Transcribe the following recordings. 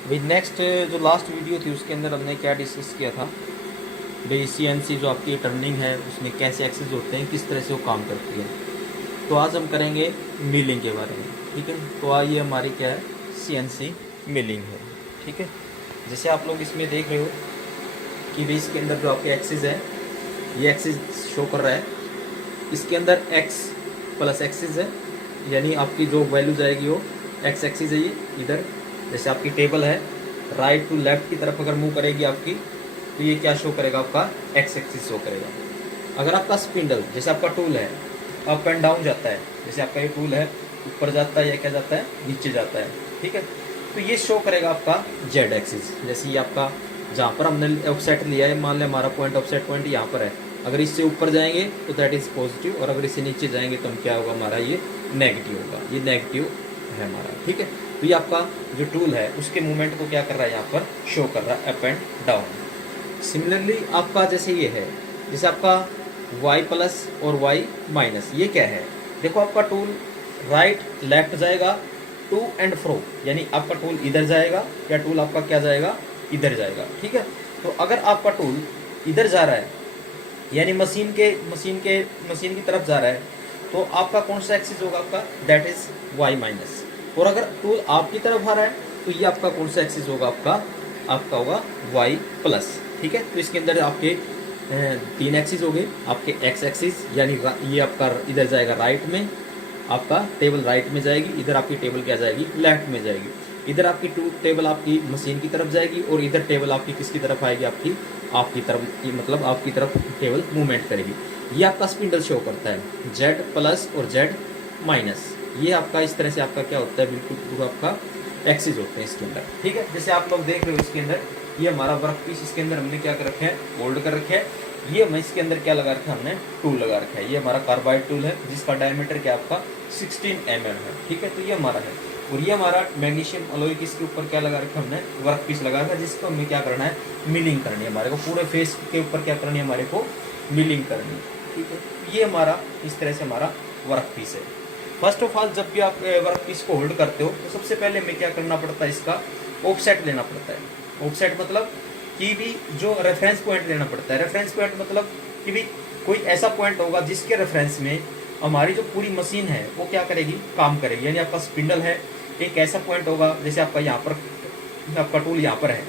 भाई नेक्स्ट जो last video थी उसके अंदर हमने क्या डिस्कस किया था भाई सीएनसी जो आपकी टर्निंग है उसमें कैसे एक्सेस होते हैं, किस तरह से वो काम करती है। तो आज हम करेंगे मिलिंग के बारे में, ठीक है। तो ये हमारी क्या है, सीएनसी मिलिंग है, ठीक है। जैसे आप लोग इसमें देख रहे हो कि भाई इसके अंदर जो आपके एक्सिस है, ये एक्सिस शो कर रहा है, इसके अंदर एक्स प्लस एक्सिस है, यानी आपकी जो वैल्यू जाएगी वो एक्स एक्सिस है। ये इधर जैसे आपकी टेबल है, राइट टू लेफ्ट की तरफ अगर मूव करेगी आपकी, तो ये क्या शो करेगा, आपका एक्स एक्सिस शो करेगा। अगर आपका स्पिंडल जैसे आपका टूल है अप एंड डाउन जाता है, जैसे आपका ये टूल है ऊपर जाता है या क्या जाता है, नीचे जाता है, ठीक है, तो ये शो करेगा आपका जेड एक्सिस। जैसे ये आपका जहाँ पर हमने ऑफसेट लिया है, मान लें हमारा पॉइंट ऑफसेट पॉइंट यहाँ पर है, अगर इससे ऊपर जाएंगे तो दैट इज़ पॉजिटिव, और अगर इससे नीचे जाएंगे तो हम क्या होगा, हमारा ये नेगेटिव होगा, ये नेगेटिव है हमारा, ठीक है। तो ये आपका जो टूल है उसके मूवमेंट को क्या कर रहा है, यहाँ पर शो कर रहा है अप एंड डाउन। सिमिलरली आपका जैसे ये है, जैसे आपका y प्लस और y माइनस, ये क्या है, देखो आपका टूल राइट लेफ्ट जाएगा टू एंड फ्रो, यानी आपका टूल इधर जाएगा या टूल आपका क्या जाएगा, इधर जाएगा, ठीक है। तो अगर आपका टूल इधर जा रहा है, यानी मशीन की तरफ जा रहा है, तो आपका कौन सा एक्सिस होगा, आपका दैट इज y माइनस। और अगर टूल आपकी तरफ आ रहा है तो ये आपका कौन सा एक्सिस होगा, आपका होगा y प्लस, ठीक है। तो इसके अंदर आपके तीन एक्सिस हो गए, आपके एक्स एक्सिस, यानी ये आपका इधर जाएगा राइट में, आपका टेबल राइट में जाएगी, इधर आपकी टेबल क्या जाएगी, लेफ्ट में जाएगी। इधर आपकी टेबल आपकी मशीन की तरफ जाएगी और इधर टेबल आपकी किसकी तरफ आएगी, आपकी तरफ, मतलब आपकी तरफ टेबल मूवमेंट करेगी। ये आपका स्पिंडल शो करता है जेड प्लस और जेड माइनस। ये आपका इस तरह से आपका क्या होता है, बिल्कुल पूरा आपका एक्सिस होते हैं इसके अंदर, ठीक है। जैसे आप लोग देख रहे हो इसके अंदर ये हमारा वर्क पीस, इसके अंदर हमने क्या कर रखे हैं, होल्ड कर रखे हैं। ये हमें इसके अंदर क्या लगा रखा है, हमने टूल लगा रखा है। ये हमारा कार्बाइड टूल है जिसका डायमीटर क्या आपका 16 mm है, ठीक है। तो ये हमारा है, और ये हमारा मैग्नीशियम अलॉय किसके ऊपर क्या लगा रखा है, हमने वर्क पीस लगा रखा है, जिसको हमें क्या करना है, मिलिंग करनी है। हमारे को पूरे फेस के ऊपर क्या करनी है, हमारे को मिलिंग करनी है, ठीक है। ये हमारा इस तरह से हमारा वर्क पीस है। फर्स्ट ऑफ ऑल जब भी आप वर्क पीस को होल्ड करते हो तो सबसे पहले हमें क्या करना पड़ता है, इसका ऑफसेट लेना पड़ता है। ऑफसेट मतलब कि भी जो रेफरेंस पॉइंट लेना पड़ता है। रेफरेंस पॉइंट मतलब कि भी कोई ऐसा पॉइंट होगा जिसके रेफरेंस में हमारी जो पूरी मशीन है वो क्या करेगी, काम करेगी। यानी आपका स्पिंडल है, एक ऐसा पॉइंट होगा, जैसे आपका यहाँ पर आपका टूल यहाँ पर है,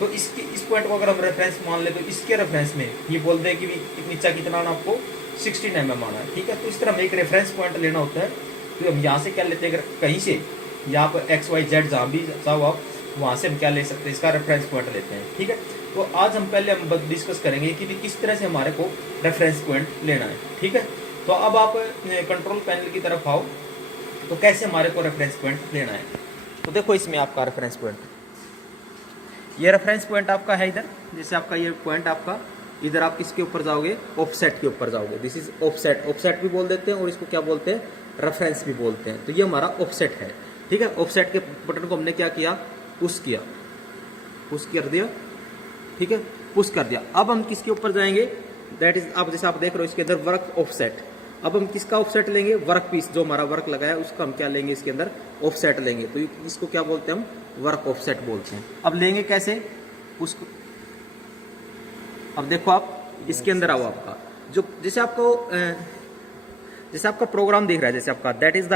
तो इस पॉइंट को अगर हम रेफरेंस मान ले तो इसके रेफरेंस में ये बोल दें कि भी नीचा कितना आना, आपको 16 mm आना है, ठीक है। तो इस तरह हमें एक रेफरेंस पॉइंट लेना होता है। तो हम यहाँ से क्या लेते हैं, अगर कहीं से यहाँ पर XYZ जहाँ भी जाओ आप, वहाँ से हम क्या ले सकते हैं, इसका रेफरेंस पॉइंट लेते हैं, ठीक है। तो आज हम पहले हम डिस्कस करेंगे कि भी किस तरह से हमारे को रेफरेंस पॉइंट लेना है, ठीक है। तो अब आप कंट्रोल पैनल की तरफ आओ, तो कैसे हमारे को रेफरेंस पॉइंट लेना है। तो देखो इसमें आपका रेफरेंस पॉइंट, ये रेफरेंस पॉइंट आपका है इधर, जैसे आपका ये पॉइंट आपका इधर, आप किसके ऊपर जाओगे, ऑफसेट के ऊपर जाओगे। दिस इज ऑफसेट, ऑफसेट भी बोल देते हैं और इसको क्या बोलते हैं, रेफरेंस भी बोलते हैं। तो ये हमारा ऑफसेट है, ठीक है। ऑफसेट के बटन को हमने क्या किया, पुश कर दिया, ठीक है, पुश कर दिया। अब हम किसके ऊपर जाएंगे, दैट इज, आप जैसे आप देख रहे हो इसके अंदर वर्क ऑफसेट। अब हम किसका ऑफसेट लेंगे, वर्क पीस जो हमारा वर्क लगा है उसका हम क्या लेंगे, इसके अंदर ऑफसेट लेंगे। तो इसको क्या बोलते हैं, हम वर्क ऑफसेट बोलते हैं। अब लेंगे कैसे उसको, अब देखो आप इसके अंदर आओ, आपका जो जैसे आपका प्रोग्राम दिख रहा है, जैसे आपका that is the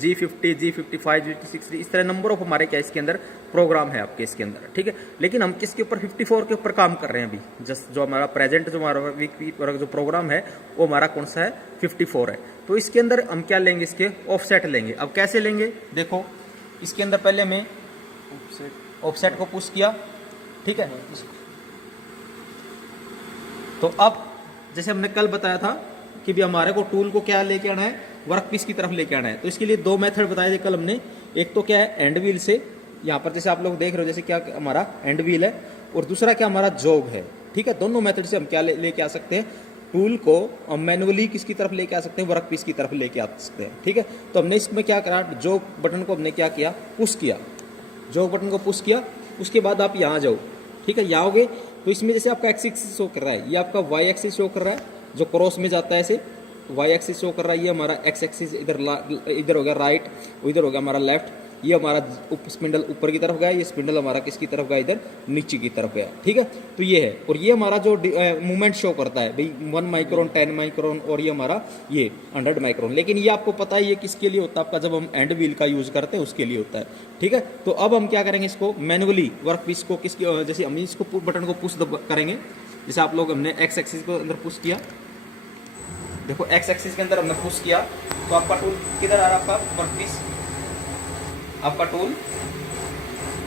G50 G55 G60, इस तरह नंबर ऑफ हमारे क्या इसके अंदर प्रोग्राम है आपके इसके अंदर, ठीक है। लेकिन हम किसके ऊपर 54 के ऊपर काम कर रहे हैं अभी, जस्ट जो हमारा प्रेजेंट जो हमारा वीक जो प्रोग्राम है वो हमारा कौन सा है, 54 है। तो इसके अंदर हम क्या लेंगे, इसके ऑफसेट लेंगे। अब कैसे लेंगे, देखो इसके अंदर पहले हमें ऑफसेट को पुश किया, ठीक है। तो अब जैसे हमने कल बताया था कि भी हमारे को टूल को क्या लेके आना है, वर्क पीस की तरफ लेके आना है। तो इसके लिए दो मेथड बताए थे कल हमने। एक तो क्या है, एंड व्हील से, यहाँ पर जैसे आप लोग देख रहे हो, जैसे क्या हमारा एंड व्हील है, और दूसरा क्या हमारा जॉब है, ठीक है। दोनों मेथड से हम क्या लेके आ सकते हैं, टूल को हम मैनुअली किसकी तरफ लेके आ सकते हैं, वर्क पीस की तरफ लेके आ सकते हैं, ठीक है। तो हमने इसमें क्या करा, जॉब बटन को हमने क्या किया, पुश किया, जॉब बटन को पुश किया। उसके बाद आप यहाँ जाओ, ठीक है, यहाँ आओगे तो इसमें जैसे आपका एक्स एक्सिस शो कर रहा है, ये आपका वाई एक्सिस शो कर रहा है, जो क्रॉस में जाता है ऐसे वाई एक्सिस शो कर रहा है। ये हमारा एक्स एक्सिस इधर हो गया राइट, इधर हो गया हमारा लेफ्ट। ये हमारा स्पिंडल ऊपर की तरफ गया, ये स्पिंडल हमारा किसकी तरफ गया, इधर नीचे की तरफ गया। ठीक है, तो ये है, और ये हमारा जो मूवमेंट शो करता है भाई 1 माइक्रोन, 10 माइक्रोन, और ये हमारा ये 100 माइक्रोन। लेकिन ये आपको पता है ये किसके लिए होता है, आपका जब हम एंड व्हील का यूज करते हैं उसके लिए होता है। ठीक है, तो अब हम क्या करेंगे, इसको मैनुअली वर्क पीस को किसकी, जैसे हम इसको बटन को पुश करेंगे, जैसे आप लोग हमने एक्स एक्सिस को अंदर पुश किया, देखो एक्स एक्सिस के अंदर हमने पुश किया, तो आपका टूल किधर आ रहा है, आपका वर्क पीस, आपका टूल।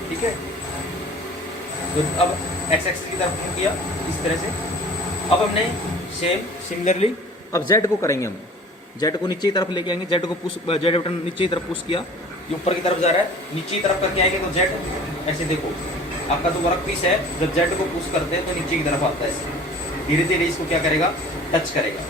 ठीक है, तो अब एक्स एक्सिस की तरफ मूव किया इस तरह से। अब हमने सिमिलरली अब जेड को करेंगे, हम जेड को नीचे की तरफ लेके आएंगे, जेड को पुश, जेड बटन नीचे की तरफ पुश किया, ये ऊपर की तरफ जा रहा है, नीचे की तरफ करके आएंगे तो जेड ऐसे, देखो आपका जो वर्क पीस है जब जेड को पुश करते हैं तो नीचे की तरफ आता है, ऐसे धीरे धीरे इसको क्या करेगा, टच करेगा।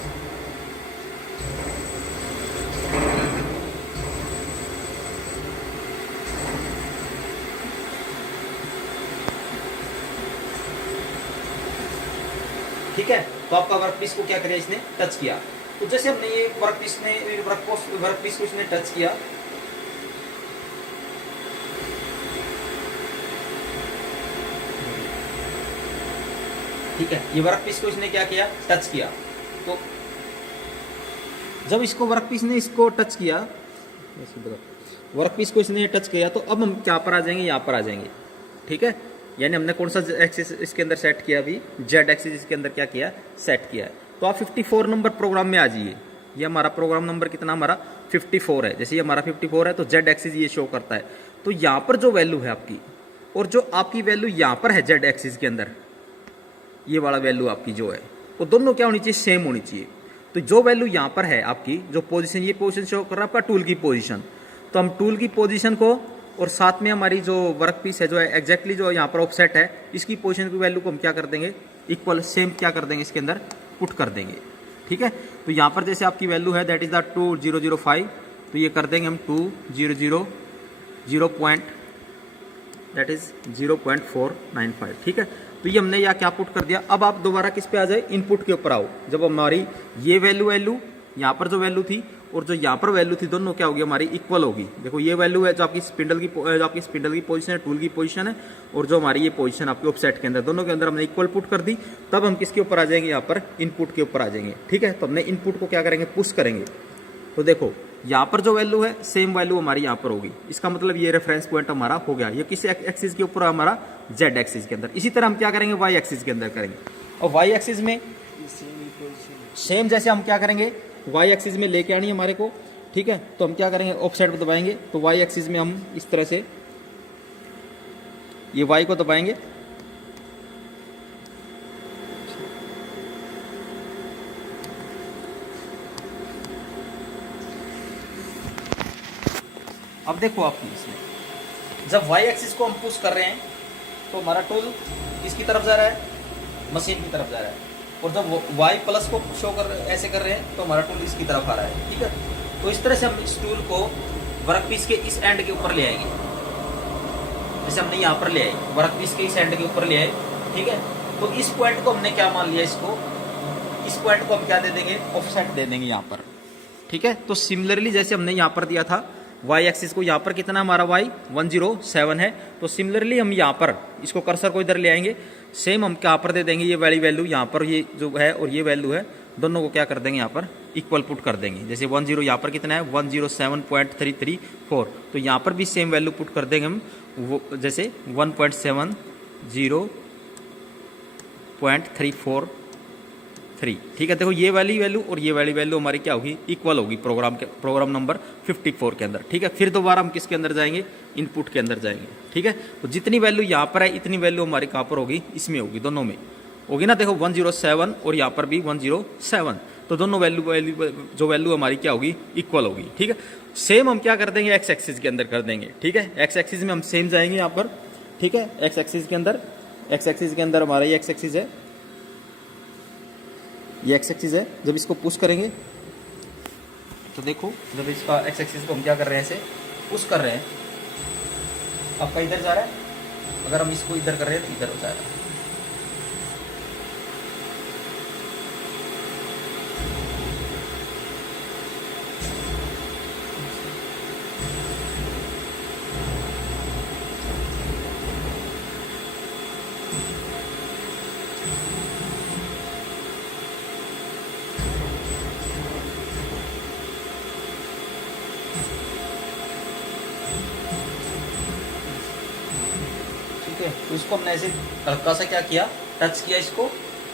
ठीक है, तो आपका वर्क पीस को क्या करें, इसने टच किया। तो जैसे हमने ये वर्क पीस को इसने टच किया, ठीक है, ये वर्क पीस को इसने क्या किया, टच किया। तो जब इसको वर्क पीस ने इसको टच किया, वर्क पीस को इसने टच किया, तो अब हम क्या पर आ जाएंगे, यहाँ पर आ जाएंगे। ठीक है, यानी हमने कौन सा एक्सिस इसके अंदर सेट किया, अभी जेड एक्सिस इसके अंदर क्या किया, सेट किया है। तो आप 54 नंबर प्रोग्राम में आ जाइए। ये हमारा प्रोग्राम नंबर कितना, हमारा 54 है। जैसे ये हमारा 54 है तो जेड एक्सिस ये शो करता है। तो यहाँ पर जो वैल्यू है आपकी, और जो आपकी वैल्यू यहाँ पर है जेड एक्सिस के अंदर, ये वाला वैल्यू आपकी जो है, वो दोनों क्या होनी चाहिए, सेम होनी चाहिए। तो जो वैल्यू यहाँ पर है आपकी, जो पोजीशन, ये पोजीशन शो कर रहा है आपका टूल की पोजीशन, तो हम टूल की पोजीशन को और साथ में हमारी जो वर्क पीस है जो है एग्जैक्टली जो यहाँ पर ऑफसेट है, इसकी पोजीशन की वैल्यू को हम क्या कर देंगे, इक्वल सेम क्या कर देंगे, इसके अंदर पुट कर देंगे। ठीक है, तो यहाँ पर जैसे आपकी वैल्यू है दैट इज द 2005, तो ये कर देंगे हम 2000 पॉइंट, दैट इज 0.495। ठीक है, तो ये हमने यहाँ क्या पुट कर दिया। अब आप दोबारा किस पे आ जाए, इनपुट के ऊपर आओ। जब हमारी ये वैल्यू यहाँ पर जो वैल्यू थी और जो यहाँ पर वैल्यू थी, दोनों क्या होगी, हमारी इक्वल होगी। देखो ये वैल्यू है जो आपकी स्पिंडल की पोजीशन है, टूल की पोजीशन है, और जो हमारी ये पोजीशन आपकी ऑफसेट के अंदर, दोनों के अंदर हमने इक्वल पुट कर दी। तब हम किसके ऊपर आ जाएंगे, यहाँ पर इनपुट के ऊपर आ जाएंगे। ठीक है, तो हमने इनपुट को क्या करेंगे, पुश करेंगे। तो देखो यहाँ पर जो वैल्यू है सेम वैल्यू हमारी यहाँ पर होगी। इसका मतलब ये रेफरेंस पॉइंट हमारा हो गया। ये किस एक्सिस के ऊपर, हमारा जेड एक्सिस के अंदर। इसी तरह हम क्या करेंगे, वाई एक्सिस के अंदर करेंगे। और वाई एक्सिस में सेम जैसे हम क्या करेंगे, वाई एक्सिस में लेके आनी है हमारे को। ठीक है, तो हम क्या करेंगे, ऑफसेट पे दबाएंगे, तो वाई एक्सिस में हम इस तरह से ये वाई को दबाएंगे, अब देखो आपकी इसमें जब वाई एक्सिस को हम पुश कर रहे हैं तो हमारा टूल किसकी तरफ जा रहा है, मशीन की तरफ जा रहा है। और जब वाई प्लस को शो कर ऐसे कर रहे हैं तो हमारा टूल इसकी तरफ आ रहा है। ठीक है, तो इस तरह से हम इस टूल को वर्क पीस के इस एंड के ऊपर ले आएंगे। जैसे हमने यहाँ पर ले आए, वर्क पीस के इस एंड के ऊपर ले आए। ठीक है, तो इस पॉइंट को हमने क्या मान लिया, इसको, इस पॉइंट को हम क्या दे देंगे, ऑफसेट दे देंगे यहाँ पर। ठीक है, तो सिमिलरली जैसे हमने यहाँ पर दिया था वाई एक्सिस को, यहाँ पर कितना हमारा वाई 107 है, तो सिमिलरली हम यहाँ पर इसको कर्सर को इधर ले आएंगे, सेम हम क्या पर दे देंगे, ये वाली वैल्यू यहाँ पर ये जो है और ये वैल्यू है, दोनों को क्या कर देंगे, यहाँ पर इक्वल पुट कर देंगे। जैसे 10 यहाँ पर कितना है 107.334, तो यहाँ पर भी सेम वैल्यू पुट कर देंगे हम, वो जैसे 1.70.343। ठीक है, देखो ये वाली वैल्यू और ये वाली वैल्यू हमारी क्या होगी, इक्वल होगी प्रोग्राम नंबर 54 के अंदर। ठीक है, फिर दोबारा हम किसके अंदर जाएंगे, इनपुट के अंदर जाएंगे। ठीक है, तो जितनी वैल्यू यहाँ पर है इतनी वैल्यू हमारी कहाँ पर होगी, इसमें होगी, दोनों में होगी ना। देखो 107 और यहाँ पर भी 107, तो दोनों जो वैल्यू हमारी क्या होगी, इक्वल होगी। ठीक है, सेम हम क्या कर देंगे, एक्स एक्सिस के अंदर कर देंगे। ठीक है, एक्स एक्सिस में हम सेम जाएंगे यहाँ पर। ठीक है, एक्स एक्सिस के अंदर हमारा ये एक्स एक्सिस है, ये एक्स एक्सिस है। जब इसको पुश करेंगे तो देखो, जब इसका एक्स एक्सिस को हम क्या कर रहे हैं, ऐसे पुश कर रहे हैं, आपका इधर जा रहा है। अगर हम इसको इधर कर रहे हैं तो इधर हो जाएगा। है, तो इसको हमने ऐसे हल्का सा क्या किया, टच किया इसको।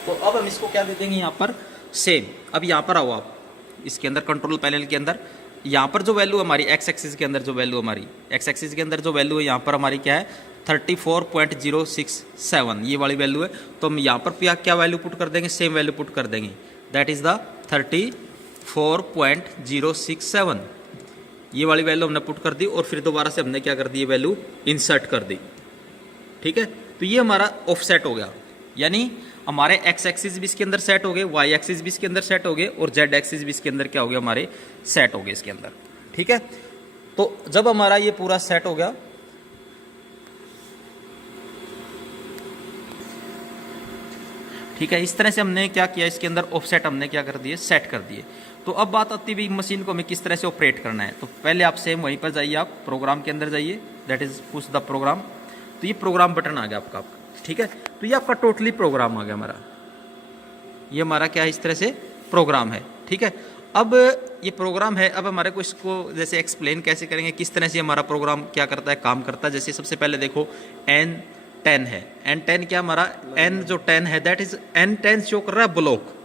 तो अब हम इसको क्या दे देंगे यहाँ पर सेम। अब यहाँ पर आओ आप इसके अंदर कंट्रोल पैनल के अंदर, यहाँ पर जो वैल्यू हमारी एक्स एक्सिस के अंदर जो वैल्यू हमारी एक्स एक्सिस के अंदर जो वैल्यू है यहाँ पर हमारी क्या है 34.067 ये वाली वैल्यू है। तो हम यहाँ पर क्या वैल्यू पुट कर देंगे, सेम वैल्यू पुट कर देंगे, दैट इज़ द 34.067 ये वाली वैल्यू हमने पुट कर दी और फिर दोबारा से हमने क्या कर दी, ये वैल्यू इंसर्ट कर दी। ठीक है, तो ये हमारा ऑफसेट हो गया, यानी हमारे एक्स एक्सिस भी इसके अंदर सेट हो गए, वाई एक्सिस भी इसके अंदर सेट हो गए और जेड एक्सिस भी इसके अंदर क्या हो गया, हमारे सेट हो गए इसके अंदर। ठीक है, तो जब हमारा ये पूरा सेट हो गया, ठीक है, इस तरह से हमने क्या किया, इसके अंदर ऑफसेट हमने क्या कर दिए, सेट कर दिए। तो अब बात आती है मशीन को हमें किस तरह से ऑपरेट करना है। तो पहले आप सेम वहीं पर जाइए, आप प्रोग्राम के अंदर जाइए, that is push the program. तो ये प्रोग्राम बटन आ गया आपका, ठीक है। तो ये आपका टोटली प्रोग्राम आ गया हमारा, ये हमारा क्या है, इस तरह से प्रोग्राम है। ठीक है, अब ये प्रोग्राम है, अब हमारे को इसको जैसे एक्सप्लेन कैसे करेंगे, किस तरह से हमारा प्रोग्राम क्या करता है, काम करता है। जैसे सबसे पहले देखो N10 है, N10 क्या हमारा, N जो 10 है दैट इज N10 शो कर रहा है ब्लॉक।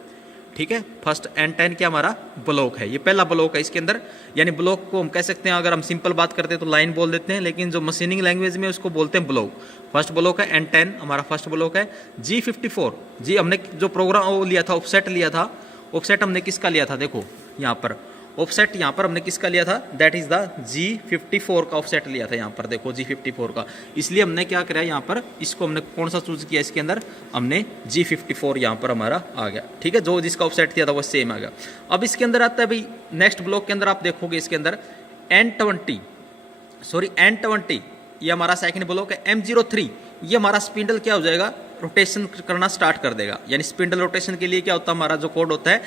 ठीक है, फर्स्ट N10 क्या हमारा ब्लॉक है, ये पहला ब्लॉक है इसके अंदर, यानी ब्लॉक को हम कह सकते हैं, अगर हम सिंपल बात करते हैं तो लाइन बोल देते हैं, लेकिन जो मशीनिंग लैंग्वेज में उसको बोलते हैं ब्लॉक। फर्स्ट ब्लॉक है N10 हमारा फर्स्ट ब्लॉक है। G54 जी हमने जो प्रोग्राम वो लिया था, ऑफसेट लिया था, ऑफसेट हमने किसका लिया था, देखो यहाँ पर ऑफसेट, यहाँ पर हमने किसका लिया था, दैट इज द G54 का ऑफसेट लिया था यहाँ पर, देखो G54 का। इसलिए हमने क्या करा यहाँ पर, इसको हमने कौन सा चूज किया, इसके अंदर हमने G54 यहाँ पर हमारा आ गया। ठीक है, जो जिसका ऑफसेट किया था वो सेम आ गया। अब इसके अंदर आता है भाई नेक्स्ट ब्लॉक के अंदर, आप देखोगे इसके अंदर N20 ये हमारा सेकंड ब्लॉक है। M03 ये हमारा स्पिंडल क्या हो जाएगा, रोटेशन करना स्टार्ट कर देगा, यानी स्पिंडल रोटेशन के लिए क्या होता है, हमारा जो कोड होता है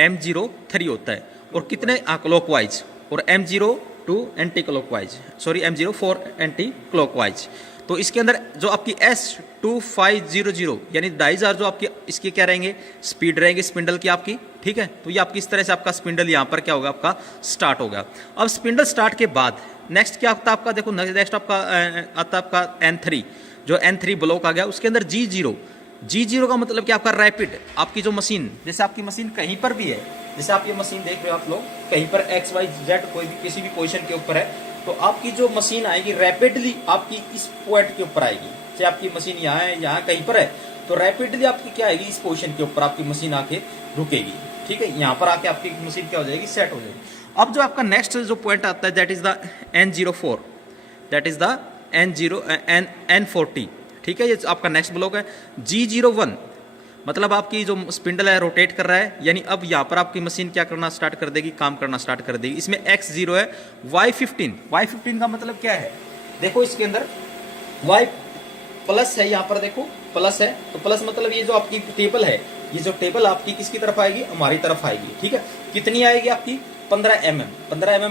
M03 होता है। और कितने क्लॉकवाइज, और M02 anti clockwise, sorry M04 anti clockwise. तो इसके अंदर जो आपकी S2500 यानी 2500 जो आपकी इसके क्या रहेंगे, स्पीड रहेंगे स्पिंडल की आपकी। ठीक है, तो ये आपकी इस तरह से आपका स्पिंडल यहाँ पर क्या होगा, आपका स्टार्ट होगा। अब स्पिंडल स्टार्ट के बाद नेक्स्ट क्या आता है आपका, देखो नेक्स्ट आपका आता है आपका N3, जो N3 ब्लॉक आ गया। उसके अंदर G0 का मतलब क्या, आपका रैपिड, आपकी जो मशीन, जैसे आपकी मशीन कहीं पर भी है, जैसे आप ये मशीन देख रहे हो आप लोग, कहीं पर XYZ कोई भी किसी भी पोजीशन के ऊपर है, तो आपकी जो मशीन आएगी रैपिडली आपकी इस पॉइंट के ऊपर आएगी। चाहे आपकी मशीन यहाँ है, यहाँ कहीं पर है, तो रैपिडली आपकी क्या आएगी, इस पोजीशन के ऊपर आपकी मशीन आके रुकेगी। ठीक है, यहाँ पर आके आपकी मशीन क्या हो जाएगी, सेट हो जाएगी। अब जो आपका नेक्स्ट जो पॉइंट आता है that is the N04, that is the N40। ठीक है, ये आपका नेक्स्ट ब्लॉक है। G01 मतलब आपकी जो स्पिंडल है रोटेट कर रहा है, यानी अब यहाँ पर आपकी मशीन क्या करना स्टार्ट कर देगी, काम करना स्टार्ट कर देगी। इसमें X0 है। Y15 का मतलब क्या है, देखो इसके अंदर Y प्लस है, यहाँ पर देखो प्लस है, तो प्लस मतलब ये जो आपकी टेबल है, ये जो टेबल आपकी किसकी तरफ आएगी, हमारी तरफ आएगी। ठीक है, कितनी आएगी आपकी 15 mm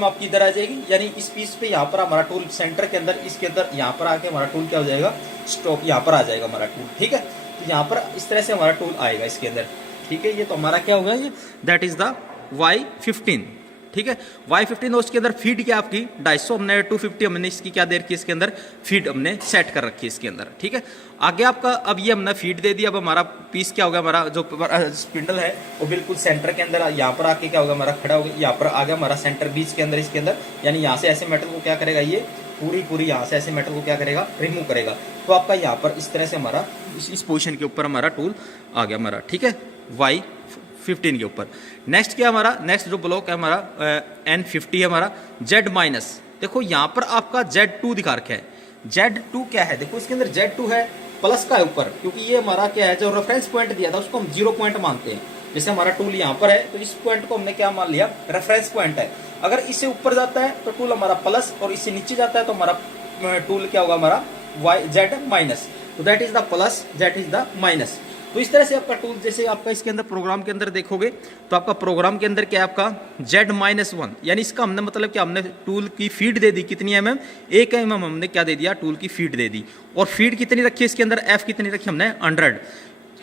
आपकी इधर आ जाएगी, यानी इस पीस पे यहाँ पर हमारा टूल सेंटर के अंदर, इसके अंदर यहाँ पर आके हमारा टूल क्या हो जाएगा, स्टॉप यहाँ पर आ जाएगा हमारा टूल। ठीक है, तो यहाँ पर इस तरह से हमारा टूल आएगा इसके अंदर। ठीक है, ये तो हमारा क्या होगा, ये दैट इज द Y15। ठीक है, Y15 और उसके अंदर फीड क्या आपकी 250, हमने 250 हमने इसकी क्या दे रखी है, इसके अंदर फीड हमने सेट कर रखी है इसके अंदर। ठीक है, आगे आपका अब ये हमने फीड दे दिया। अब हमारा पीस क्या होगा, हमारा जो स्पिंडल है वो बिल्कुल सेंटर के अंदर यहाँ पर आके क्या होगा, हमारा खड़ा होगा, यहाँ पर आ गया हमारा सेंटर बीच के अंदर, इसके अंदर, यानी यहाँ से ऐसे मेटल को क्या करेगा, ये पूरी यहाँ से ऐसे मेटल को क्या करेगा, रिमूव करेगा। तो आपका यहाँ पर इस तरह से हमारा इस पोजिशन के ऊपर हमारा टूल आ गया हमारा। ठीक है, Y15 के ऊपर। नेक्स्ट क्या हमारा, नेक्स्ट जो ब्लॉक है हमारा N50 है हमारा। Z-, देखो यहाँ पर आपका Z2 दिखा रखा है। Z2 क्या है, देखो इसके अंदर Z2 है, प्लस का है ऊपर, क्योंकि ये हमारा क्या है, जो रेफरेंस पॉइंट दिया था उसको हम 0 पॉइंट मानते हैं। जैसे हमारा टूल यहाँ पर है, तो इस पॉइंट को हमने क्या मान लिया, रेफरेंस पॉइंट है। अगर इससे ऊपर जाता है तो टूल हमारा प्लस, और इससे नीचे जाता है तो हमारा टूल क्या होगा, हमारा Z-, तो that is the plus, that is the minus. तो इस तरह से आपका टूल, जैसे आपका इसके अंदर प्रोग्राम के अंदर देखोगे तो आपका प्रोग्राम के अंदर क्या है, आपका Z-1, यानी इसका हमने मतलब क्या, हमने टूल की फीड दे दी, कितनी mm, 1 mm हमने क्या दे दिया, टूल की फीड दे दी। और फीड कितनी रखी है इसके अंदर, F कितनी रखी हमने, 100।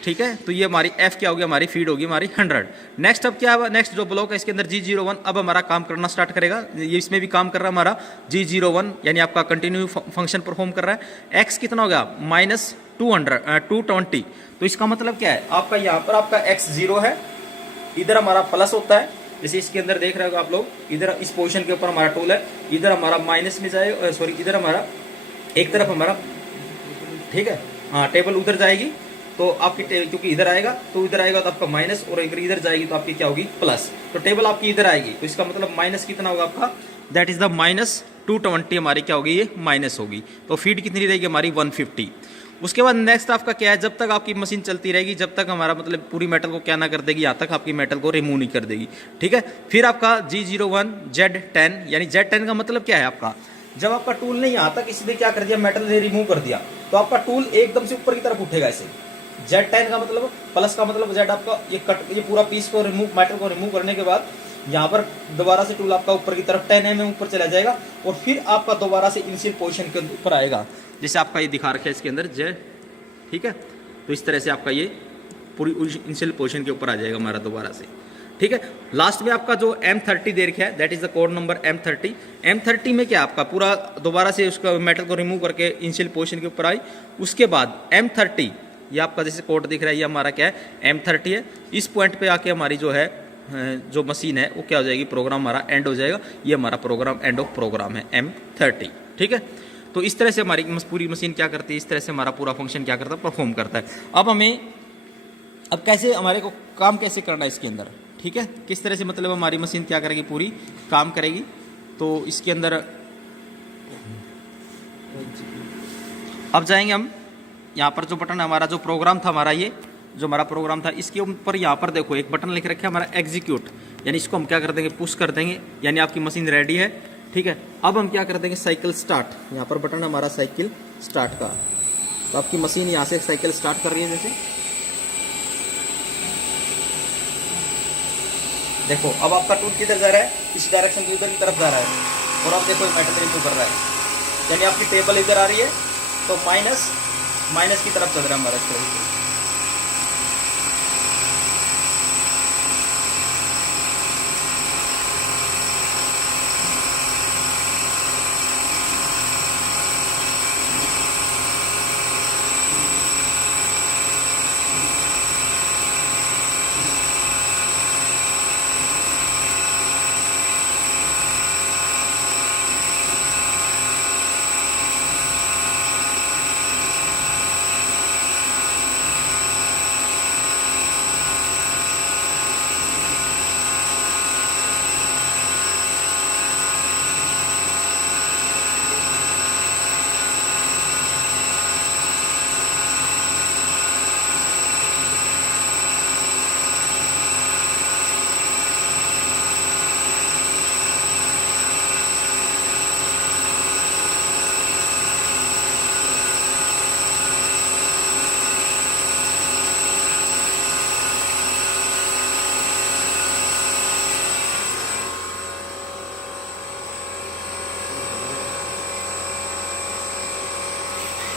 ठीक है। तो ये हमारी F क्या होगी, हमारी फीड होगी हमारी 100। नेक्स्ट अब क्या है, नेक्स्ट जो ब्लॉक है इसके अंदर G01 अब हमारा काम करना स्टार्ट करेगा। ये इसमें भी काम कर रहा है हमारा G01, यानी आपका कंटिन्यू फंक्शन परफॉर्म कर रहा है। X कितना हो गया -220। तो इसका मतलब क्या है, आपका यहाँ पर आपका X 0 है, इधर हमारा प्लस होता है, जैसे इसके अंदर देख रहे हो आप लोग, इधर इस पोजीशन के ऊपर हमारा टूल है, इधर हमारा माइनस में जाए, सॉरी इधर हमारा एक तरफ हमारा, ठीक है, हाँ टेबल उधर जाएगी तो आपकी क्योंकि इधर आएगा तो इधर आएगा तो आपका माइनस, और अगर इधर जाएगी तो आपकी क्या होगी प्लस। तो टेबल आपकी इधर आएगी, तो इसका मतलब माइनस कितना होगा आपका, दैट इज द -220 हमारी क्या होगी, ये माइनस होगी। तो फीड कितनी रहेगी हमारी 150। उसके बाद नेक्स्ट आपका क्या है, जब तक आपकी मशीन चलती रहेगी, जब तक हमारा मतलब पूरी मेटल को क्या ना कर देगी, यहाँ तक आपकी मेटल को रिमूव नहीं कर देगी, ठीक है। फिर आपका G01 Z10, यानी Z10 का मतलब क्या है आपका, जब आपका टूल ने यहाँ तक इसने क्या कर दिया, मेटल ने रिमूव कर दिया, तो आपका टूल एकदम से ऊपर की तरफ उठेगा ऐसे। Z10 का मतलब, प्लस का मतलब Z आपका ये पूरा पीस को रिमूव, मेटल को रिमूव करने के बाद यहाँ पर दोबारा से टूल आपका ऊपर की तरफ 10 mm ऊपर चला जाएगा, और फिर आपका दोबारा से इनिशियल पोजीशन के ऊपर आएगा, जैसे आपका ये दिखा रखा है इसके अंदर Z, ठीक है। तो इस तरह से आपका ये पूरी इनिशियल पोजीशन के ऊपर आ जाएगा हमारा दोबारा से, ठीक है। लास्ट में आपका जो M30 दे रखा है, that is the code number M30। M30 में क्या आपका पूरा दोबारा से उसका मेटल को रिमूव करके इनिशियल पोजीशन के ऊपर आई। उसके बाद M30, ये आपका जैसे कोड दिख रहा है, ये हमारा क्या है M30 है। इस पॉइंट पे आके हमारी जो है जो मशीन है वो क्या हो जाएगी, प्रोग्राम हमारा एंड हो जाएगा। ये हमारा प्रोग्राम एंड ऑफ प्रोग्राम है M30, ठीक है। तो इस तरह से हमारी पूरी मशीन क्या करती है, इस तरह से हमारा पूरा फंक्शन क्या करता है, परफॉर्म करता है। अब हमें अब कैसे हमारे को काम कैसे करना है इसके अंदर, ठीक है, किस तरह से मतलब हमारी मशीन क्या करेगी, पूरी काम करेगी। तो इसके अंदर अब जाएंगे हम, यहाँ पर जो बटन हमारा जो प्रोग्राम था हमारा, ये जो हमारा प्रोग्राम था, इसके ऊपर यहाँ पर देखो एक बटन लिख रखा है हमारा एग्जीक्यूट, यानी इसको हम क्या कर देंगे, पुश कर देंगे, यानी आपकी मशीन रेडी है, ठीक है। अब हम क्या कर देंगे, साइकिल स्टार्ट, यहाँ पर बटन हमारा साइकिल स्टार्ट का। तो आपकी मशीन यहाँ से साइकिल स्टार्ट कर रही है, जैसे देखो अब आपका टूल किधर जा रहा है, इस डायरेक्शन की उधर की तरफ जा रहा है, और अब देखो मेटल रिमूव कर रहा है, यानी आपकी टेबल इधर आ रही है, तो माइनस की तरफ चल रहा है हमारा इस तरह से।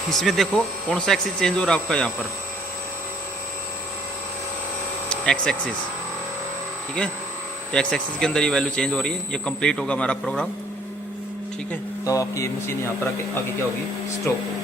इसमें देखो कौन सा एक्सिस चेंज हो रहा है आपका, यहाँ पर एक्स एक्सिस, ठीक है। तो एक्स एक्सिस के अंदर ये वैल्यू चेंज हो रही है, ये कंप्लीट होगा हमारा प्रोग्राम, ठीक है। तो आपकी ये मशीन यहाँ पर आगे क्या होगी, स्टॉप होगी।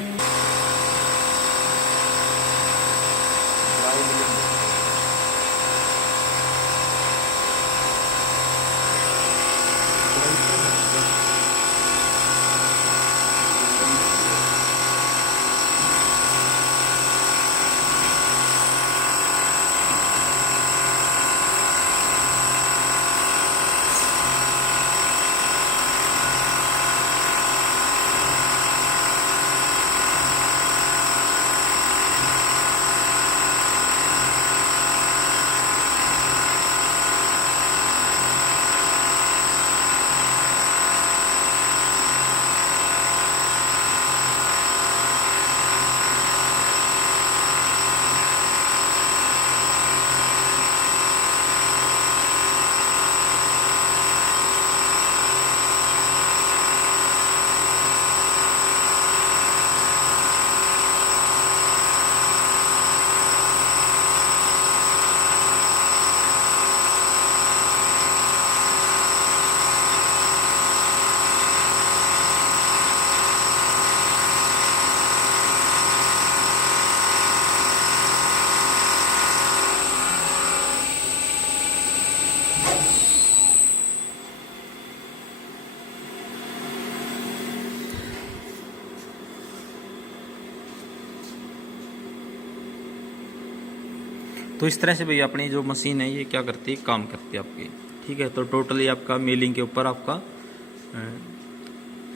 तो इस तरह से भैया अपनी जो मशीन है ये क्या करती है, काम करती है आपकी। ठीक है, तो टोटली आपका मिलिंग के ऊपर आपका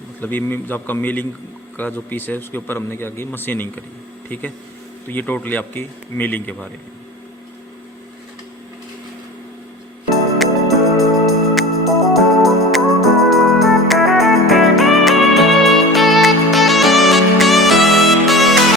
मतलब ये जो आपका मिलिंग का जो पीस है उसके ऊपर हमने क्या की, मशीनिंग करी। ठीक है, तो ये टोटली आपकी मिलिंग के बारे में।